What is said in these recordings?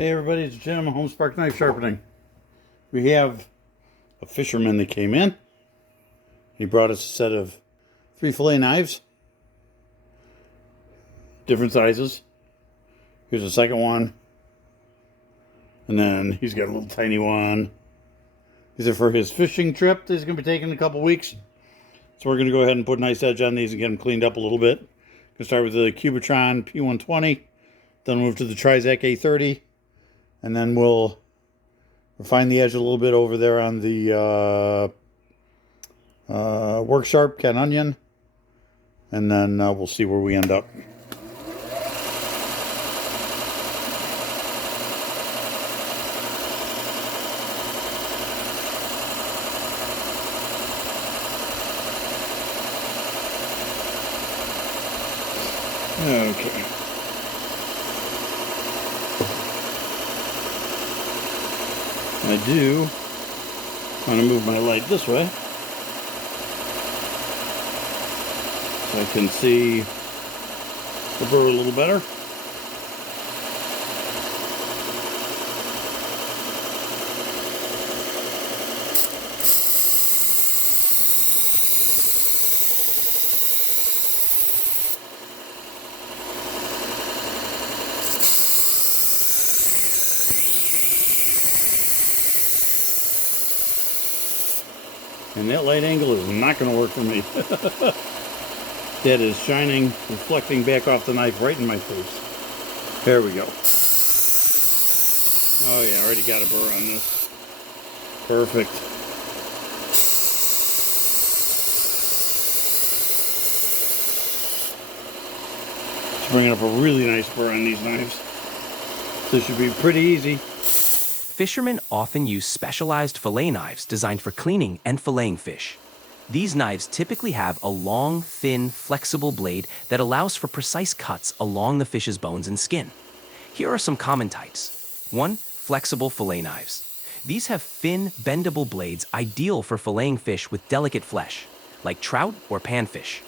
Hey everybody, it's Jim, Homespark Knife Sharpening. We have a fisherman that came in. He brought us a set of 3 fillet knives. Different sizes. Here's the second one. And then he's got a little tiny one. These are for his fishing trip that he's going to be taking in a couple weeks. So we're going to go ahead and put a nice edge on these and get them cleaned up a little bit. Going to start with the Cubitron P120. Then move to the Trizact A30. And then we'll refine the edge a little bit over there on the Work Sharp Cat Onion. And then we'll see where we end up. Okay. I do want to move my light this way so I can see the burr a little better. And that light angle is not going to work for me. That is shining, reflecting back off the knife right in my face. There we go. Oh yeah, I already got a burr on this. Perfect. Just bringing up a really nice burr on these knives. This should be pretty easy. Fishermen often use specialized fillet knives designed for cleaning and filleting fish. These knives typically have a long, thin, flexible blade that allows for precise cuts along the fish's bones and skin. Here are some common types. 1. Flexible fillet knives. These have thin, bendable blades ideal for filleting fish with delicate flesh, like trout or panfish.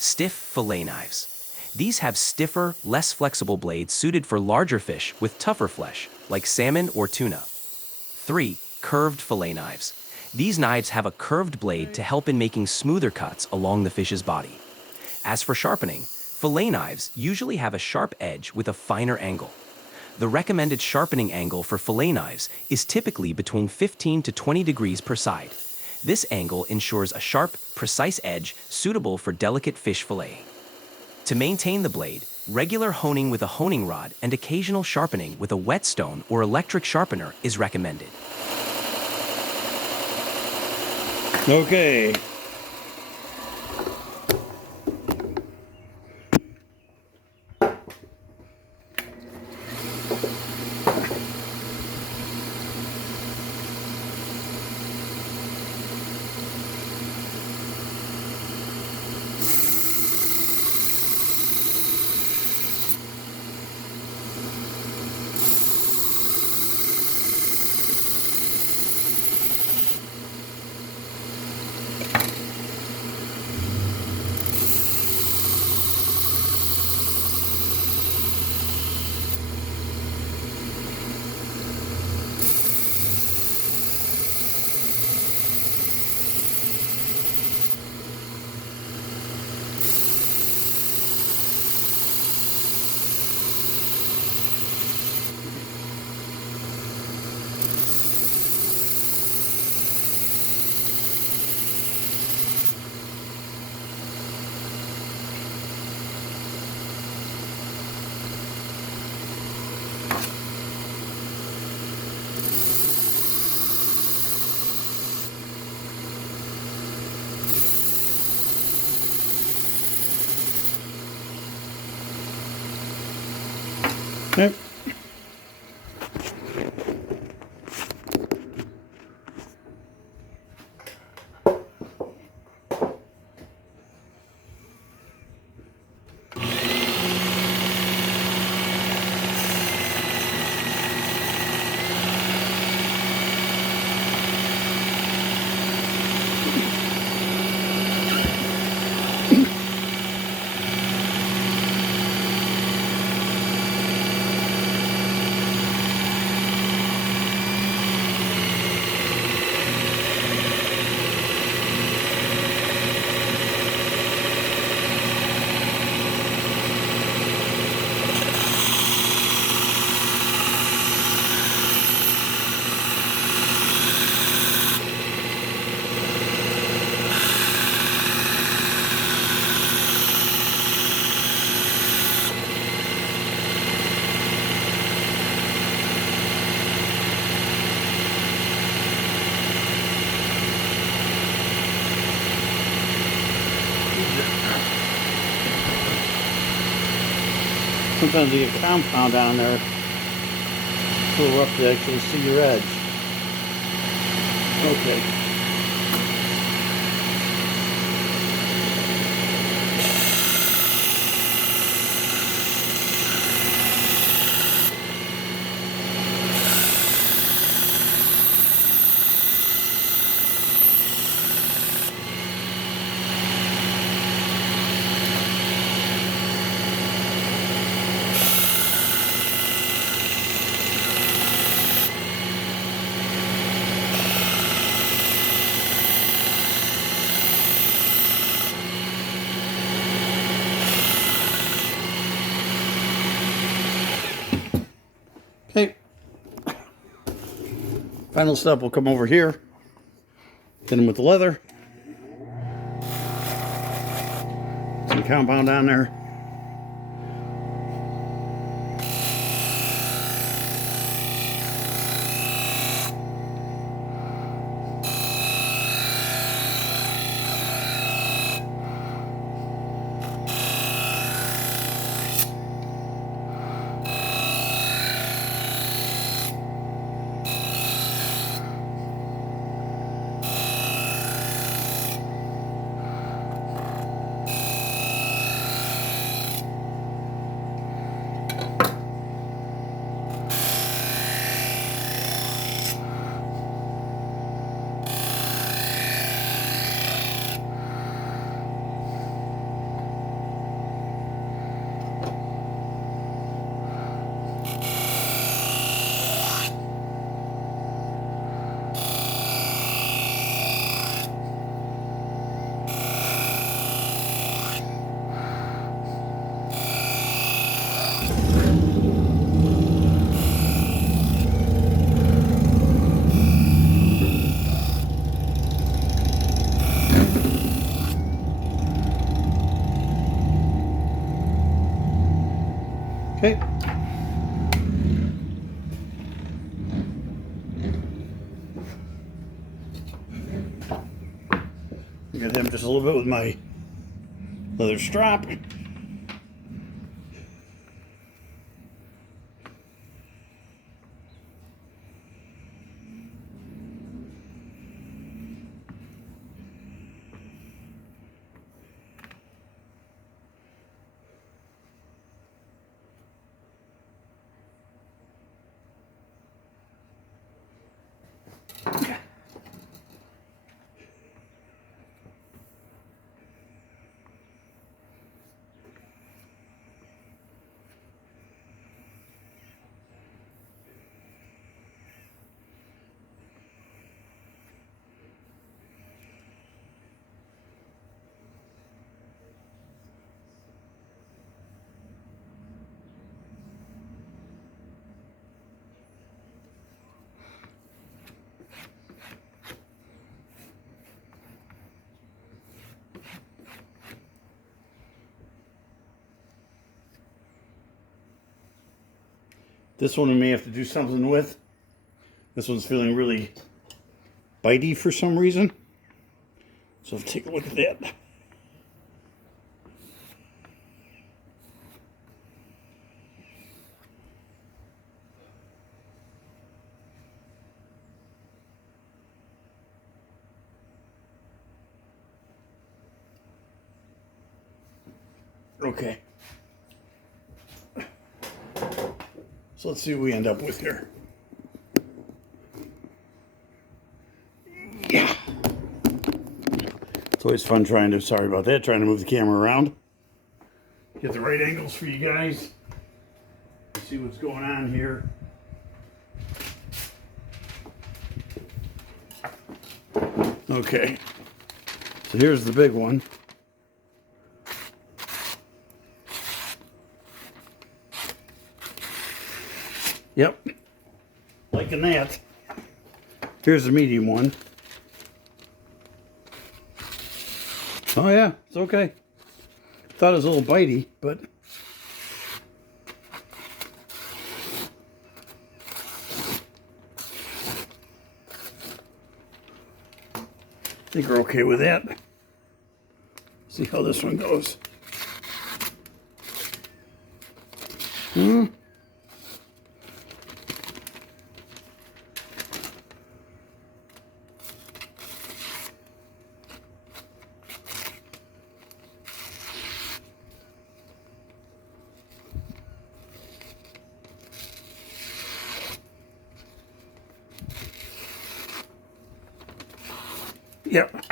Stiff fillet knives. These have stiffer, less flexible blades suited for larger fish with tougher flesh, like salmon or tuna. 3. Curved fillet knives. These knives have a curved blade to help in making smoother cuts along the fish's body. As for sharpening, fillet knives usually have a sharp edge with a finer angle. The recommended sharpening angle for fillet knives is typically between 15 to 20 degrees per side. This angle ensures a sharp, precise edge suitable for delicate fish filleting. To maintain the blade, regular honing with a honing rod and occasional sharpening with a whetstone or electric sharpener is recommended. Okay. Yep. Sometimes you get compound on there. It's a little rough to actually see your edge. Okay. Okay. Final step, we'll come over here, hit him with the leather. Some compound on there. Okay. I'm gonna hit him just a little bit with my leather strop. This one we may have to do something with. This one's feeling really bitey for some reason. So take a look at that. Okay. So let's see what we end up with here. Yeah. It's always fun trying to, sorry about that, trying to move the camera around. Get the right angles for you guys. See what's going on here. Okay. So here's the big one. Yep, liking that. Here's the medium one. Oh yeah, it's okay. Thought it was a little bitey, but I think we're okay with that. See how this one goes. Hmm. Yep.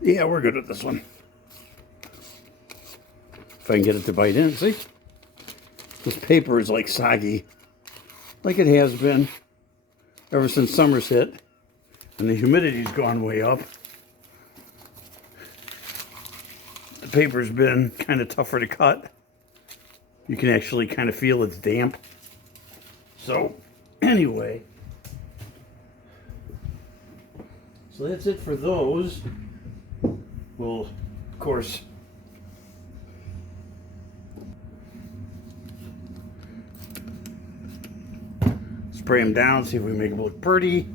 Yeah, we're good with this one. If I can get it to bite in, see? This paper is like soggy, like it has been ever since summer's hit, and the humidity's gone way up. The paper's been kind of tougher to cut. You can actually kind of feel it's damp. So, anyway. So that's it for those. We'll, of course, spray them down, see if we can make them look pretty.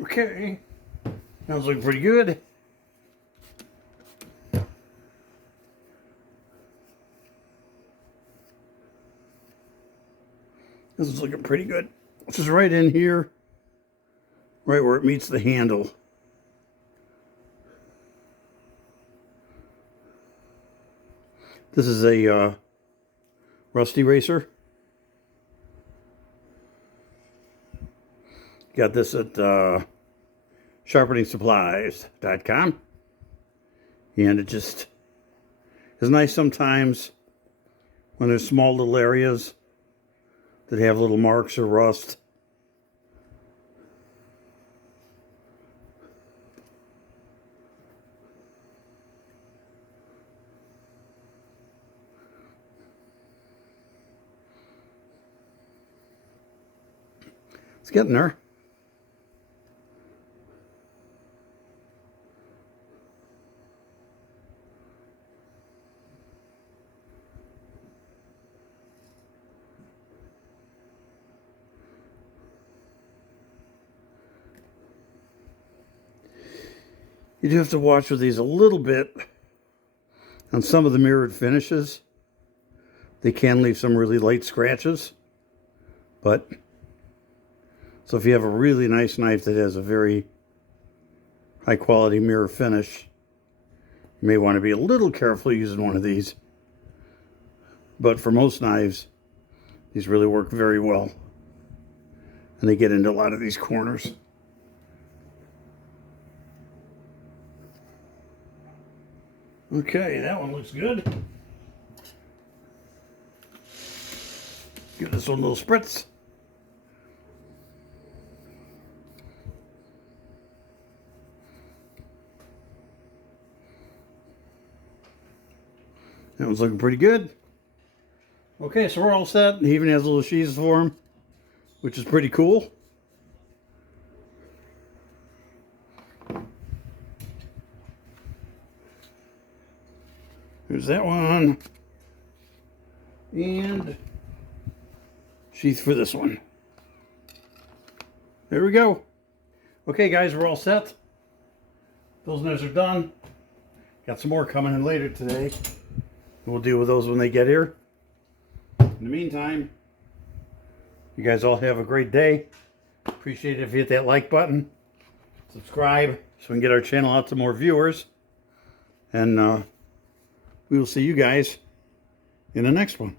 Okay, sounds looking pretty good. This is looking pretty good. This is right in here, right where it meets the handle. This is a rust eraser. Got this at sharpeningsupplies.com. And it just is nice sometimes when there's small little areas that have little marks or rust. It's getting there. You do have to watch with these a little bit on some of the mirrored finishes. They can leave some really light scratches. But, so if you have a really nice knife that has a very high quality mirror finish, you may want to be a little careful using one of these. But for most knives, these really work very well. And they get into a lot of these corners. Okay, that one looks good. Give this one a little spritz. That one's looking pretty good. Okay, so we're all set. He even has little sheaths for him, which is pretty cool. Here's that one. And sheath for this one. There we go. Okay, guys, we're all set. Those knives are done. Got some more coming in later today. We'll deal with those when they get here. In the meantime, you guys all have a great day. Appreciate it if you hit that like button. Subscribe so we can get our channel out to more viewers. And we will see you guys in the next one.